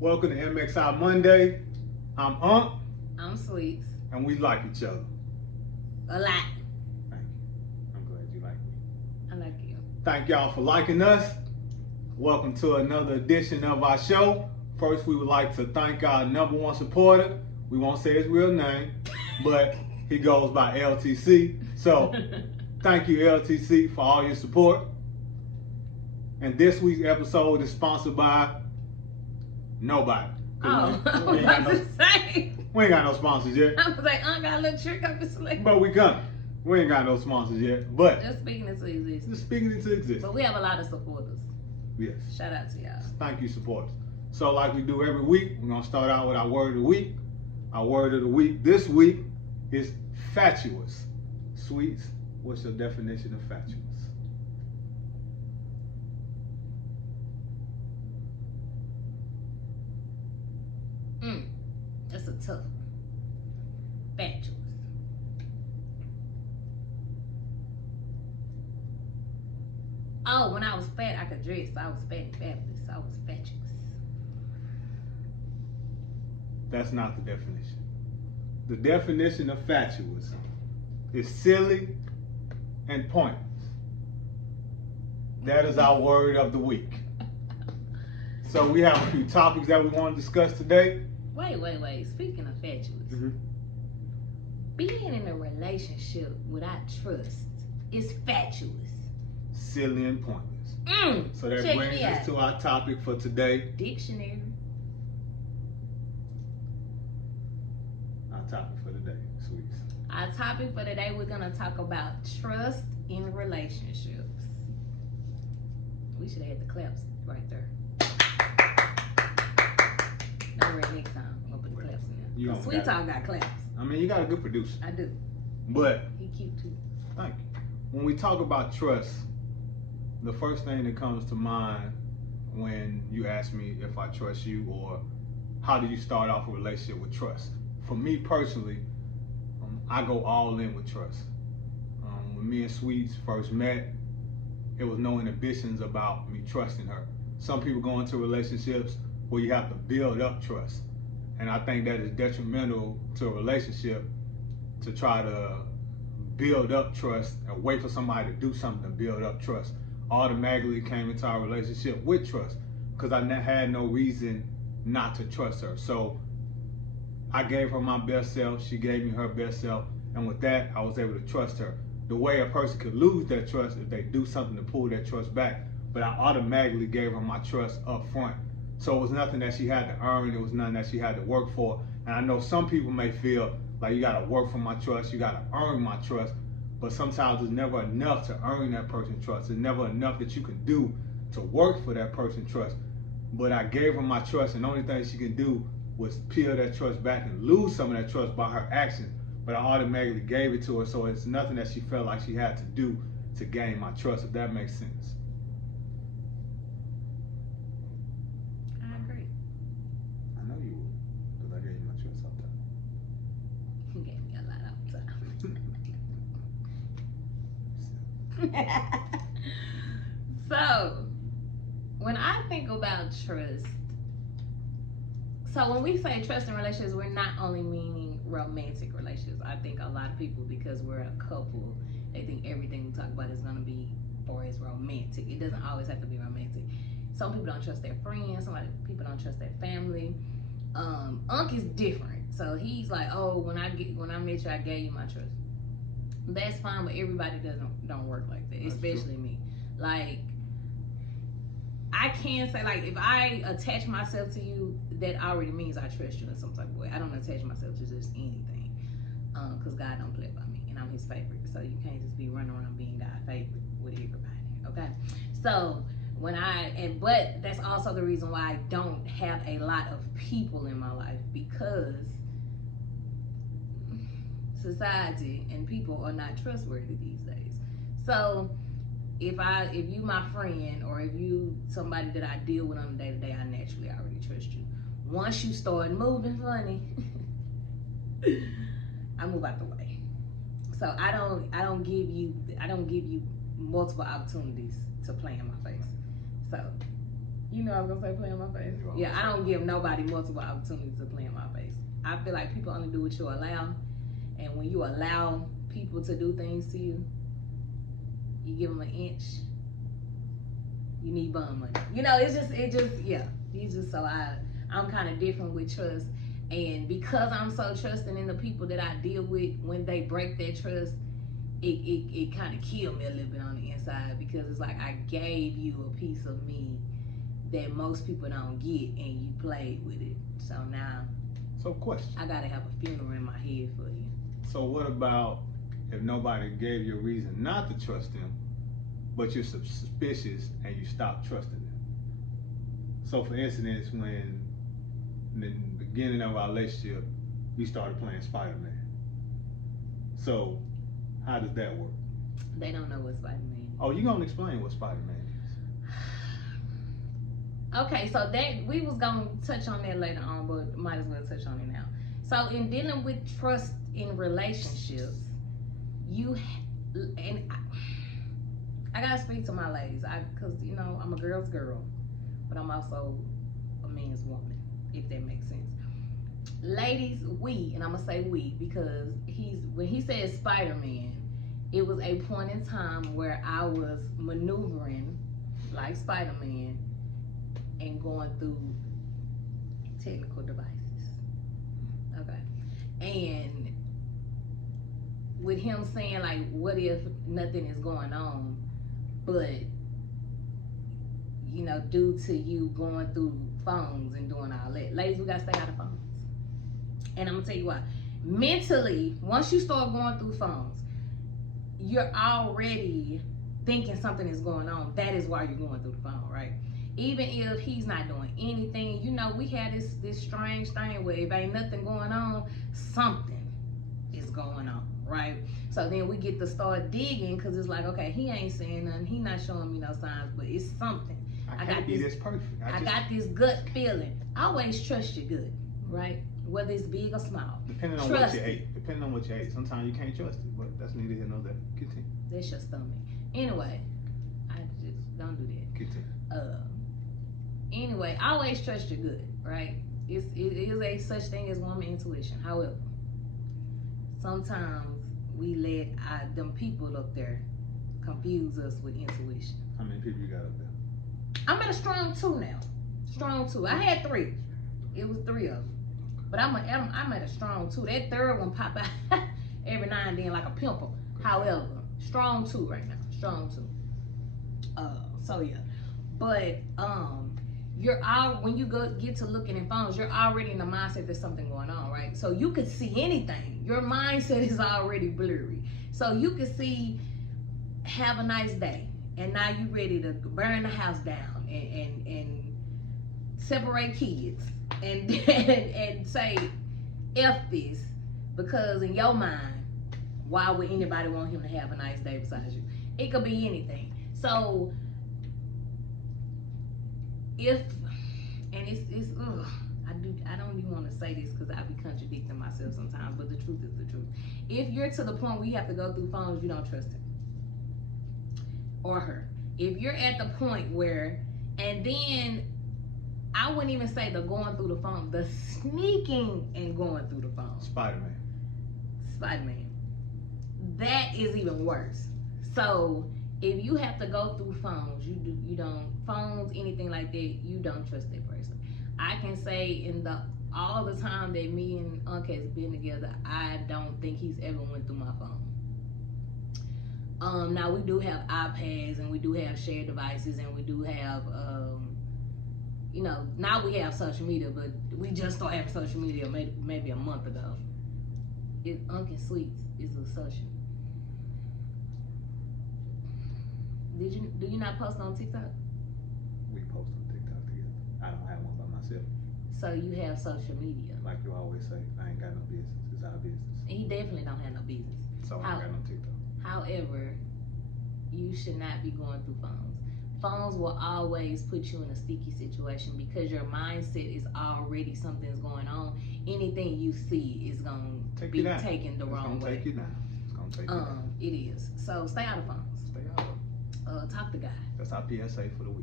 Welcome to MXI Monday. I'm Unc. I'm Sweets. And we like each other. A lot. Thank you. I'm glad you like me. I like you. Thank y'all for liking us. Welcome to another edition of our show. First, we would like to thank our #1 supporter. We won't say his real name, but he goes by LTC. So, thank you, LTC, for all your support. And this week's episode is sponsored by nobody. Oh, we ain't got we ain't got no sponsors yet. I was like, I got a little trick up his sleeve. But we coming. We ain't got no sponsors yet. But just speaking into existence. Just speaking into existence. But we have a lot of supporters. Yes. Shout out to y'all. Thank you, supporters. So like we do every week, we're gonna start out with our word of the week. Our word of the week this week is fatuous. Sweets, what's your definition of fatuous? That's a tough one. Fatuous. Oh, when I was fat, I could dress. I was fat and fabulous. I was fatuous. That's not the definition. The definition of fatuous is silly and pointless. That is our word of the week. So we have a few topics that we want to discuss today. Wait. Speaking of fatuous, being in a relationship without trust is fatuous. Silly and pointless. So that brings us to our topic for today. Dictionary. Our topic for today, Sweets. Our topic for today, we're going to talk about trust in relationships. We should have had the claps right there. Don't worry, next time I'm going to put the claps in there. Sweet Talk got claps. I mean, you got a good producer. I do. But he cute too. Thank you. When we talk about trust, the first thing that comes to mind when you ask me if I trust you or how do you start off a relationship with trust? For me personally, I go all in with trust. When me and Sweets first met, it was no inhibitions about me trusting her. Some people go into relationships where you have to build up trust. And I think that is detrimental to a relationship to try to build up trust and wait for somebody to do something to build up trust. Automatically came into our relationship with trust because I had no reason not to trust her. So I gave her my best self, she gave me her best self, and with that, I was able to trust her. The way a person could lose that trust if they do something to pull that trust back, but I automatically gave her my trust up front. So it was nothing that she had to earn, it was nothing that she had to work for. And I know some people may feel like you gotta work for my trust, you gotta earn my trust, but sometimes it's never enough to earn that person's trust. It's never enough that you can do to work for that person's trust. But I gave her my trust, and the only thing she can do was peel that trust back and lose some of that trust by her actions. But I automatically gave it to her, so it's nothing that she felt like she had to do to gain my trust, if that makes sense. I agree. I know you would, because I gave you my trust all the time. You gave me a lot all the time. So, when I think about trust, so when we say trust in relationships, we're not only meaning romantic relationships. I think a lot of people, because we're a couple, they think everything we talk about is going to be or is romantic. It doesn't always have to be romantic. Some people don't trust their friends. Some people don't trust their family. Unc is different. So he's like, oh, when I met you, I gave you my trust. That's fine, but everybody don't work like that, especially me. Like, I can say, like, if I attach myself to you, that already means I trust you in some type of way. I don't attach myself to just anything, because God don't play by me, and I'm his favorite. So you can't just be running around being God's favorite with everybody, okay? So but that's also the reason why I don't have a lot of people in my life, because society and people are not trustworthy these days. So if you my friend, or if you somebody that I deal with on a day-to-day, I naturally already trust you. Once you start moving funny, I move out the way. So I don't give you multiple opportunities to play in my face. So, you know I was gonna say play in my face. Yeah, I don't give nobody multiple opportunities to play in my face. I feel like people only do what you allow, and when you allow people to do things to you, you give them an inch, you need bum money. You know, it just, yeah. He's just so I'm kind of different with trust, and because I'm so trusting in the people that I deal with, when they break that trust, it kind of killed me a little bit on the inside, because it's like I gave you a piece of me that most people don't get, and you played with it. So now, question. I gotta have a funeral in my head for you. So what about if nobody gave you a reason not to trust them, but you're suspicious and you stop trusting them? So for instance, when in the beginning of our relationship, you started playing Spider-Man. So how does that work? They don't know what Spider-Man is. Oh, you gonna explain what Spider-Man is? Okay, so that we was gonna touch on that later on, but might as well touch on it now. So in dealing with trust in relationships, I gotta speak to my ladies, cause you know I'm a girl's girl, but I'm also a man's woman, if that makes sense. Ladies, and I'm gonna say we, because when he said Spider-Man, it was a point in time where I was maneuvering like Spider-Man and going through technical devices. Okay. And with him saying like, what if nothing is going on, but you know, due to you going through phones and doing all that. Ladies, we gotta stay out of phones. And I'm gonna tell you why. Mentally, once you start going through phones, you're already thinking something is going on. That is why you're going through the phone, right? Even if he's not doing anything, you know, we had this strange thing where if ain't nothing going on, something is going on, right? So then we get to start digging, because it's like, okay, he ain't saying nothing, he not showing me no signs, but it's something. I got this perfect. I got this gut feeling. I always trust your gut, right? Whether it's big or small. Depending on what you ate. Depending on what you ate. Sometimes you can't trust it, but that's neither here nor there. Continue. That's your stomach. Anyway, I just don't do that. Continue. Anyway, I always trust your gut, right? It is a such thing as woman intuition. However, sometimes we let them people up there confuse us with intuition. How many people you got up there? I'm at a strong 2 now. Strong 2. I had 3. It was 3 of them. But I'm at a strong 2. That third one pop out every now and then like a pimple. However, strong 2 right now. Strong 2. So yeah. But when you get to looking at phones, you're already in the mindset there's something going on, right? So you could see anything. Your mindset is already blurry. So you could see, have a nice day, and now you ready to burn the house down and separate kids and and say F this, because in your mind, why would anybody want him to have a nice day besides you? It could be anything. So I don't even want to say this because I be contradicting myself sometimes, but the truth is the truth. If you're to the point where you have to go through phones, you don't trust him or her. If you're at the point where, and then I wouldn't even say the going through the phone, the sneaking and going through the phone. Spider-Man. That is even worse. So if you have to go through phones, phones, anything like that, you don't trust that person. I can say all the time that me and Unc has been together, I don't think he's ever went through my phone. Now we do have iPads and we do have shared devices and we do have, now we have social media, but we just started having social media maybe a month ago. Unc and Sweets is a social. Do you not post on TikTok? We post on TikTok together. I don't have one by myself. So you have social media. Like you always say, I ain't got no business. It's our business. And he definitely don't have no business. So I ain't got no TikTok. However, you should not be going through phones. Phones will always put you in a sticky situation because your mindset is already something's going on. Anything you see is going to be taken the wrong way. It's going to take you down. It's going to take you down. It is. So stay out of phones. Stay out of them. Talk to God. That's our PSA for the week.